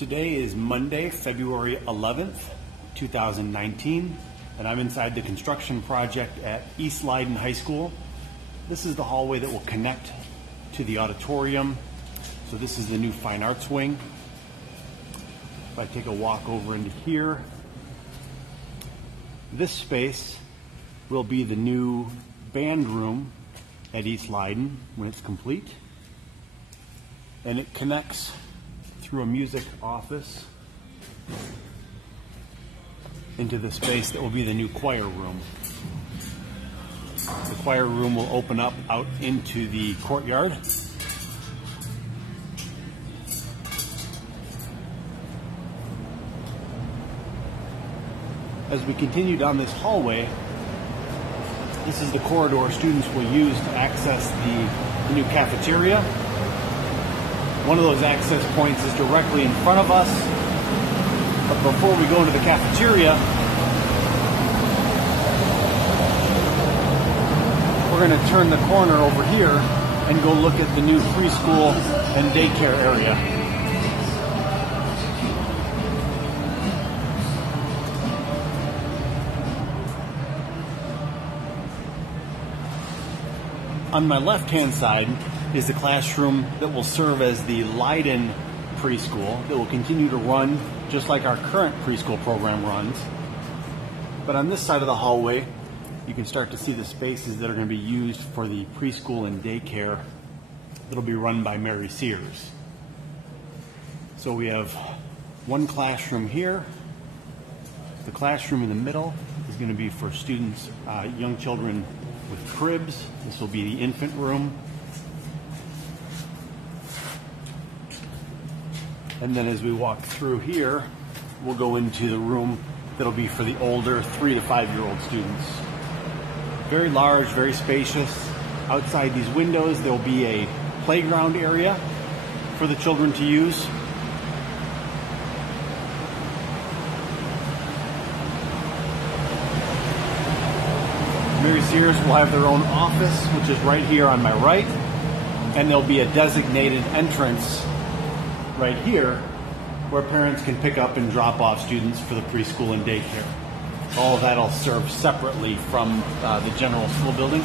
Today is Monday, February 11th, 2019, and I'm inside the construction project at East Leyden High School. This is the hallway that will connect to the auditorium. So this is the new Fine Arts wing. If I take a walk over into here, this space will be the new band room at East Leyden when it's complete. And it connects through a music office into the space that will be the new choir room. The choir room will open up out into the courtyard. As we continue down this hallway, this is the corridor students will use to access the new cafeteria. One of those access points is directly in front of us. But before we go into the cafeteria, we're going to turn the corner over here and go look at the new preschool and daycare area. On my left-hand side is the classroom that will serve as the Leyden preschool that will continue to run just like our current preschool program runs. But on this side of the hallway, you can start to see the spaces that are going to be used for the preschool and daycare that'll be run by Mary Sears. So we have one classroom here. The classroom in the middle is going to be for students, young children with cribs. This will be the infant room. And then as we walk through here, we'll go into the room that'll be for the older 3 to 5 year old students. Very large, very spacious. Outside these windows, there'll be a playground area for the children to use. Mary Sears will have their own office, which is right here on my right, and there'll be a designated entrance right here where parents can pick up and drop off students for the preschool and daycare. All of that will serve separately from the general school building.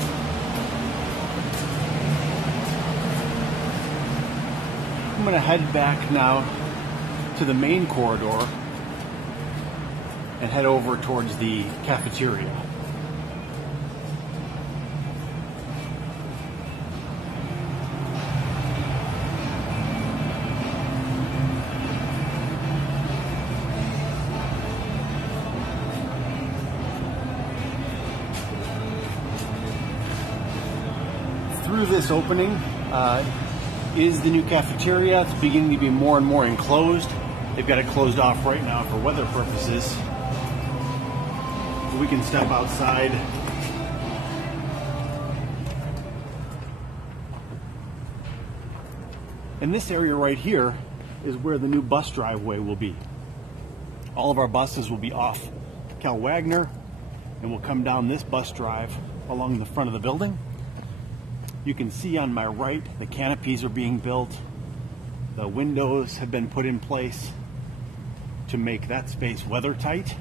I'm going to head back now to the main corridor and head over towards the cafeteria. Through this opening is the new cafeteria. It's beginning to be more and more enclosed. They've got it closed off right now for weather purposes. We can step outside. And this area right here is where the new bus driveway will be. All of our buses will be off Cal Wagner and will come down this bus drive along the front of the building. You can see on my right, the canopies are being built. The windows have been put in place to make that space weather tight.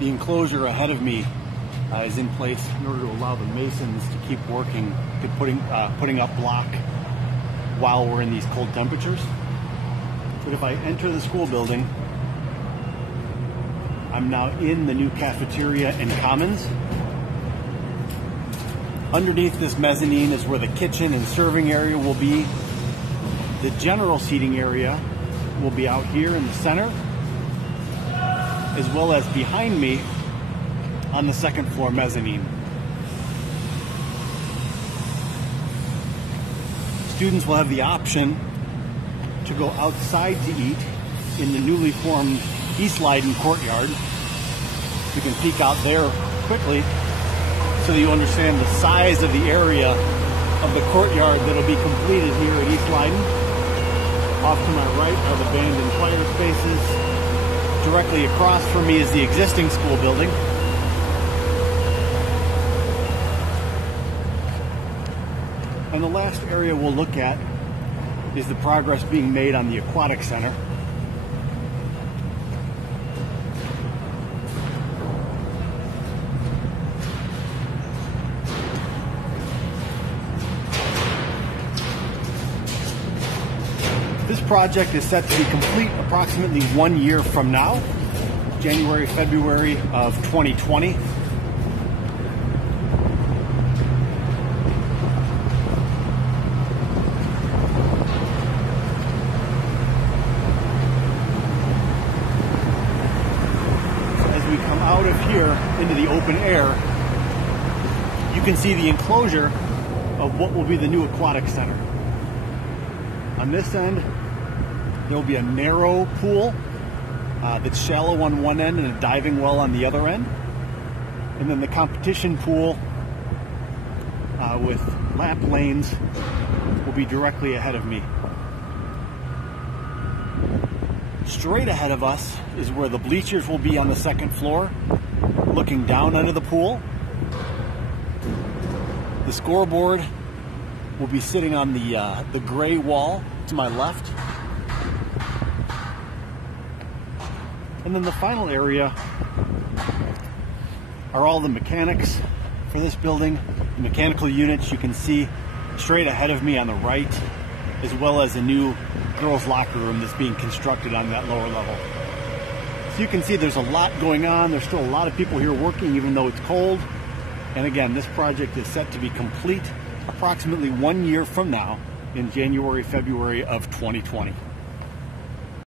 The enclosure ahead of me is in place in order to allow the masons to keep working, to putting up block while we're in these cold temperatures. But if I enter the school building, I'm now in the new cafeteria and commons. Underneath this mezzanine is where the kitchen and serving area will be. The general seating area will be out here in the center, as well as behind me on the second floor mezzanine. Students will have the option to go outside to eat in the newly formed East Leyden courtyard. You can peek out there quickly so that you understand the size of the area of the courtyard that will be completed here at East Leyden. Off to my right are the band and choir spaces. Directly across from me is the existing school building. And the last area we'll look at is the progress being made on the Aquatic Center. This project is set to be complete approximately 1 year from now, January, February of 2020. As we come out of here into the open air, you can see the enclosure of what will be the new Aquatic Center. On this end, there will be a narrow pool that's shallow on one end and a diving well on the other end. And then the competition pool with lap lanes will be directly ahead of me. Straight ahead of us is where the bleachers will be on the second floor, looking down into the pool. The scoreboard will be sitting on the gray wall to my left. And then the final area are all the mechanics for this building. The mechanical units you can see straight ahead of me on the right, as well as a new girls' locker room that's being constructed on that lower level. So you can see there's a lot going on. There's still a lot of people here working even though it's cold. And again, this project is set to be complete approximately 1 year from now in January, February of 2020.